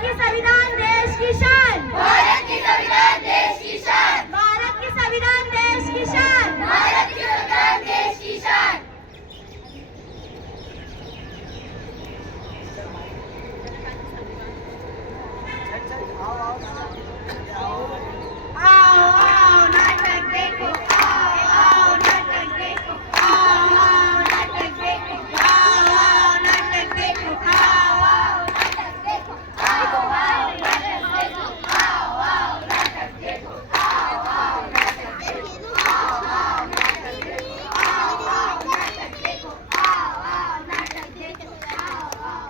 की संविधान देश की शान, भारत की संविधान देश की शान, भारत की संविधान देश की शान, भारत की संविधान देश की शान। आओ आओ नाटक देखो, आओ आओ नाटक देखो, आओ आओ नाटक देखो, आओ आओ नाटक देखो, आओ आओ नाटक देखो, आओ आओ नाटक देखो, आओ आओ नाटक देखो, आओ आओ नाटक देखो, आओ आओ नाटक देखो, आओ आओ नाटक देखो, आओ आओ नाटक देखो, आओ आओ।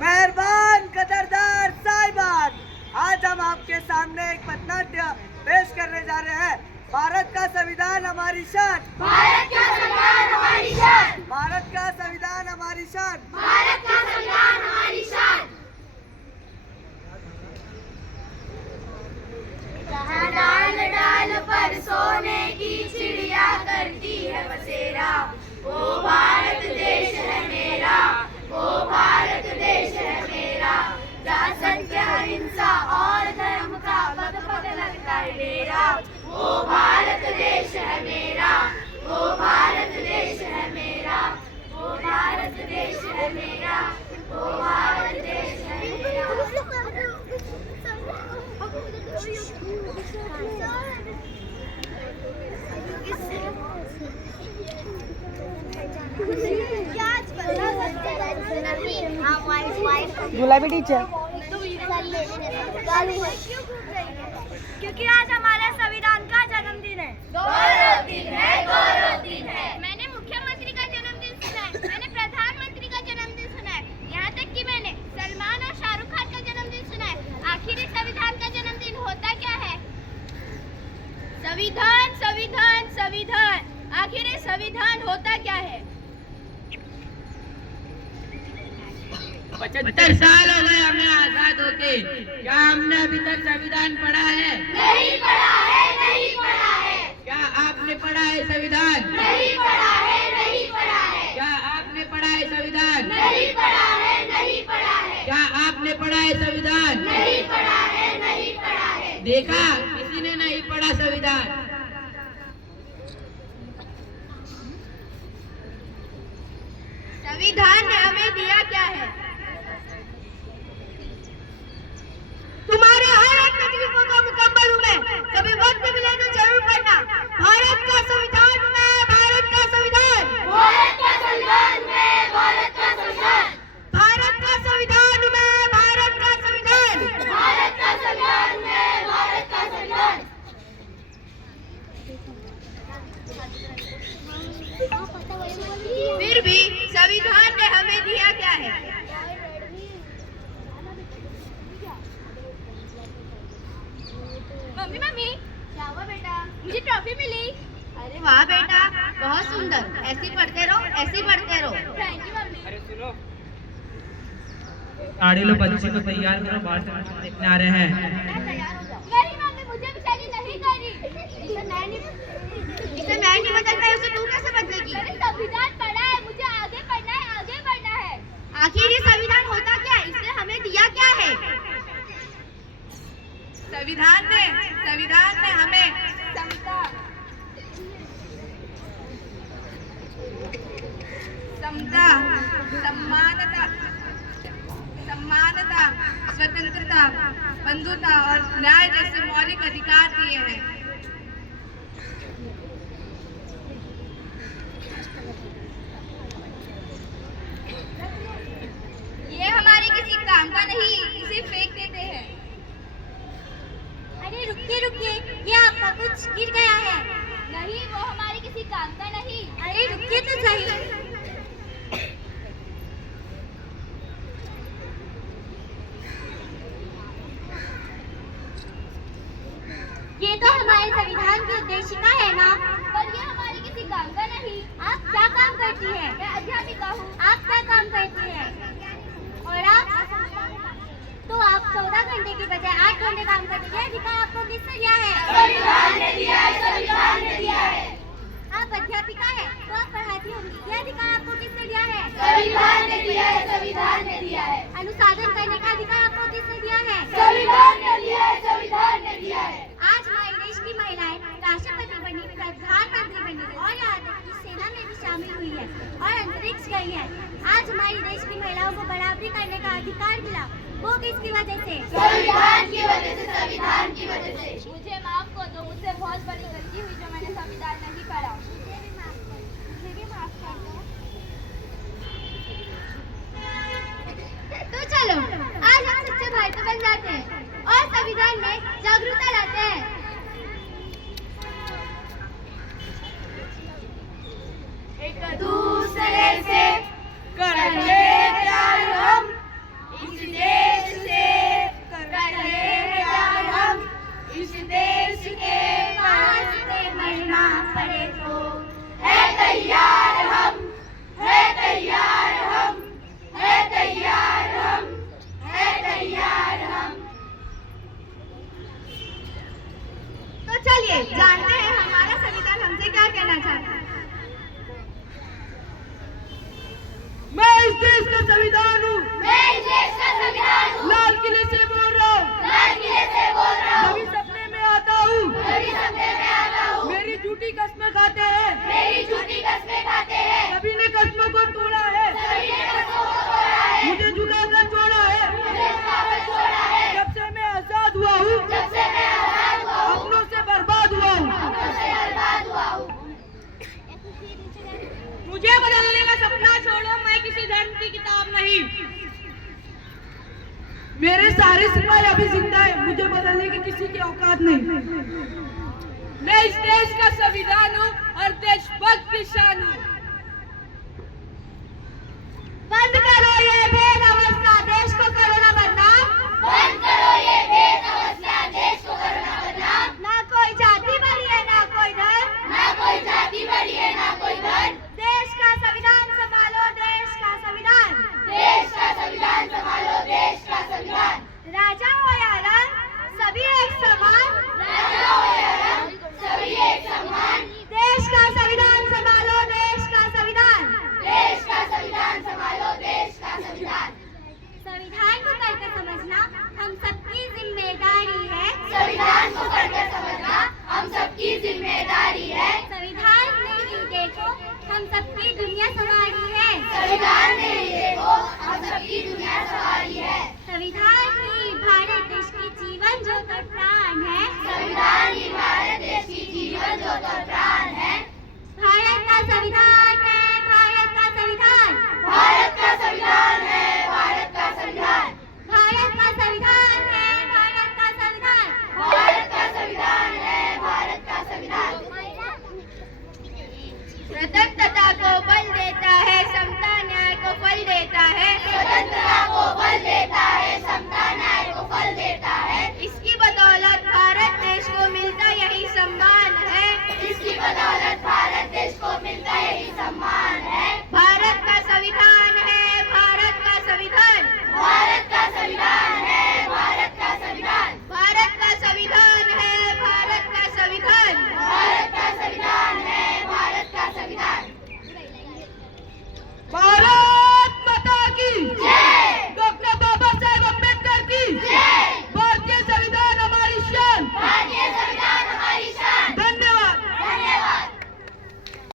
मेहरबान कदरदार साहिबान, आज हम आपके सामने एक पथनाट्य पेश करने जा रहे हैं। भारत का संविधान हमारी शान, भारत का संविधान हमारी शान, भारत का संविधान हमारी शान। भारत का संविधान हमारी शान। जहाँ डाल डाल पर सोने की चिड़िया करती है बसेरा, वो भारत देश है मेरा, वो भारत देश है मेरा। जहाँ सत्य अहिंसा और धर्म का पग पग लगता है डेरा, वो भारत देश है मेरा, वो भारत देश है मेरा, वो भारत देश है मेरा, वो भारत देश है गुलाबी टीचर, क्योंकि आज हमारे संविधान का जन्मदिन है। गौरव दिन है, गौरव दिन है। मैंने मुख्यमंत्री का जन्मदिन सुना है, मैंने प्रधानमंत्री का जन्मदिन सुना है, यहाँ तक कि मैंने सलमान और शाहरुख खान का जन्मदिन सुना है। आखिर इस संविधान का जन्मदिन होता क्या है? संविधान संविधान संविधान, आखिर ये संविधान होता क्या है? 75 साल हो गए हमें आजाद होके, क्या हमने अभी तक संविधान पढ़ा है? नहीं पढ़ा है, नहीं पढ़ा है। क्या आपने पढ़ा है संविधान? नहीं पढ़ा है, नहीं पढ़ा है। क्या आपने पढ़ा है संविधान? नहीं पढ़ा है, नहीं पढ़ा है। क्या आपने पढ़ा है संविधान? नहीं पढ़ा है, नहीं पढ़ा है। देखा, किसी ने नहीं पढ़ा संविधान। संविधान ने हमें दिया क्या है? तुम्हारे हर एक तकलीफों का मुकम्मल हूँ मैं, कभी वक्त मिले तो जरूर पढ़ना। भारत का संविधान में, भारत का संविधान, भारत का संविधान में, भारत का संविधान, भारत का संविधान में, भारत का संविधान, भारत का संविधान में, भारत का संविधान। फिर भी संविधान ने हमें दिया क्या है? मम्मी मम्मी, क्या हुआ बेटा? मुझे ट्रॉफी मिली। अरे वाह बेटा, बहुत सुंदर। ऐसे ही पढ़ते रहो, ऐसे ही पढ़ते रहो। Thank you mummy. साढ़े लो बच्चे को तैयार करो, बाहर से देखने आ रहे हैं। नहीं मम्मी, मुझे बेचारी नहीं करी। इसे मैं नहीं बदल पाई, उसे तू कैसे बदलेगी? मैंने संविधान पढ़ा है, मुझे आगे पढ़ना है, आगे पढ़ना है। आखिर ये संविधान होता क्या है? इसने हमें दिया क्या है? संविधान ने हमें समता, समानता, स्वतंत्रता, बंधुता और न्याय जैसे मौलिक अधिकार दिए हैं। ये हमारे किसी काम का नहीं, इसे फेंक देते हैं। अरे रुकिए रुकिए, ये आपका कुछ गिर गया है। नहीं, वो हमारे किसी काम का नहीं। अरे रुकिए तो सही। ये तो हमारे संविधान की उद्देशिका है ना? पर ये हमारे किसी काम का नहीं। आप क्या काम करती हैं? मैं अध्यापिका हूँ। आप क्या काम करती हैं? और आप? तो आप 14 घंटे की बजाय 8 घंटे काम करती हैं। अधिकार आपको किसने दिया है? संविधान ने दिया है, संविधान ने दिया है। आप अध्यापिका है तो आप पढ़ाती होंगी। यह अधिकार आपको किसने दिया है? संविधान ने दिया है, संविधान ने दिया है। अनुसाधन करने बच गई हैं। आज हमारे देश की महिलाओं को बराबरी करने का अधिकार मिला, वो किसकी वजह से? संविधान की वजह से, संविधान की वजह से। मुझे माफ कर दो, मुझसे बहुत बड़ी गलती हुई जो मैंने संविधान नहीं पढ़ा। मुझे भी माफ कर दो। तो चलो आज हम सच्चे भारतीय बन जाते हैं और संविधान में जागरूकता लाते हैं। एक दूसरे से करते प्यार हम, इस देश से करते प्यार हम, इस देश के वास्ते मरना पड़े तो है तैयार हम, है तैयार हम, है तैयार हम, है तैयार हम। तो चलिए जानते हैं हमारा संविधान हमसे क्या कहना चाहता है। मैं इस देश का संविधान हूँ, मैं इस देश का संविधान हूँ, लाल किले से बोल रहा हूँ, लाल किले से बोल रहा हूँ, कभी सपने में आता हूँ, कभी सपने में आता हूँ, मेरी झूठी कस्में खाते हैं, मेरी झूठी कस्में खाते हैं, सभी ने कस्मों को तोड़ा है, सभी ने कसमों को तोड़ा है, मुझे झुकाकर छोड़ा है, मुझे झुकाकर छोड़ा है। जब से मैं आजाद हुआ हूँ, जब से मैं आजाद हुआ हूँ, अपनों से बर्बाद हुआ हूँ, अपनों से बर्बाद हुआ हूँ। मुझे बदलने का सपना छोड़ो, मैं किसी धर्म की किताब नहीं। मेरे सारे सिपाही अभी जिंदा है, मुझे बदलने की किसी की औकात नहीं। मैं इस देश का संविधान हूँ और देशभक्त की शान हूँ। बंद करो ये भेद अवस्था, देश को करो ना बदनाम। बंद करो ये भेद अवस्था, देश को करो ना बदनाम। ना कोई जाति बड़ी है ना कोई धर्म, ना कोई जाति बड़ी है ना कोई धर्म। देश का संविधान संभालो, देश का संविधान। देश का संविधान संभालो, देश का संविधान। राजा हो या रंग, सभी एक समान। राजा हो या रंग, सभी एक समान। देश का संविधान संभालो, देश का संविधान। देश का संविधान संभालो, देश का संविधान। संविधान को पढ़कर समझना हम सबकी जिम्मेदारी है। संविधान को पढ़कर समझना हम सबकी जिम्मेदारी है। संविधान में ही देखो हम सबकी दुनिया संवारी है। संविधान में ही देखो हम सबकी दुनिया सवारी है। संविधान ही भारत देश की जीवन ज्योत और प्राण है। संविधान ही भारत देश की जीवन ज्योत और प्राण है। भारत का संविधान